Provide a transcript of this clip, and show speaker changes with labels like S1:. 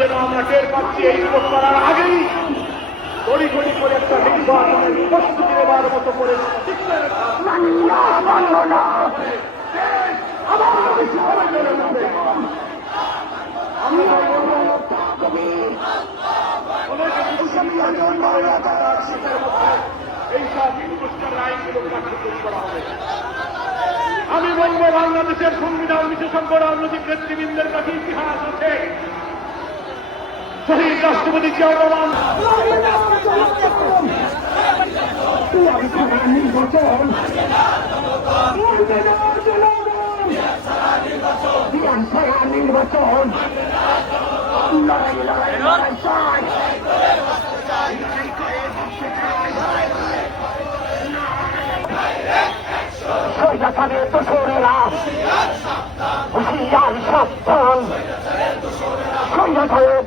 S1: যেন আমরা টের পাচ্ছি এই লোক করার আগেই করে একটা নির্বাচনের প্রস্তুতি নেবার মতো করে
S2: আমি
S1: বলব, বাংলাদেশের সংবিধান বিশেষজ্ঞ রাজনৈতিক নেতৃবৃন্দের কাছে ইতিহাস আছে। শহীদ রাষ্ট্রপতি
S2: ছাড়া নির্বাচন। লড়াই। সৈদাসানের দোসরেরা হুশিয়ার সাবধান সৈদাসানের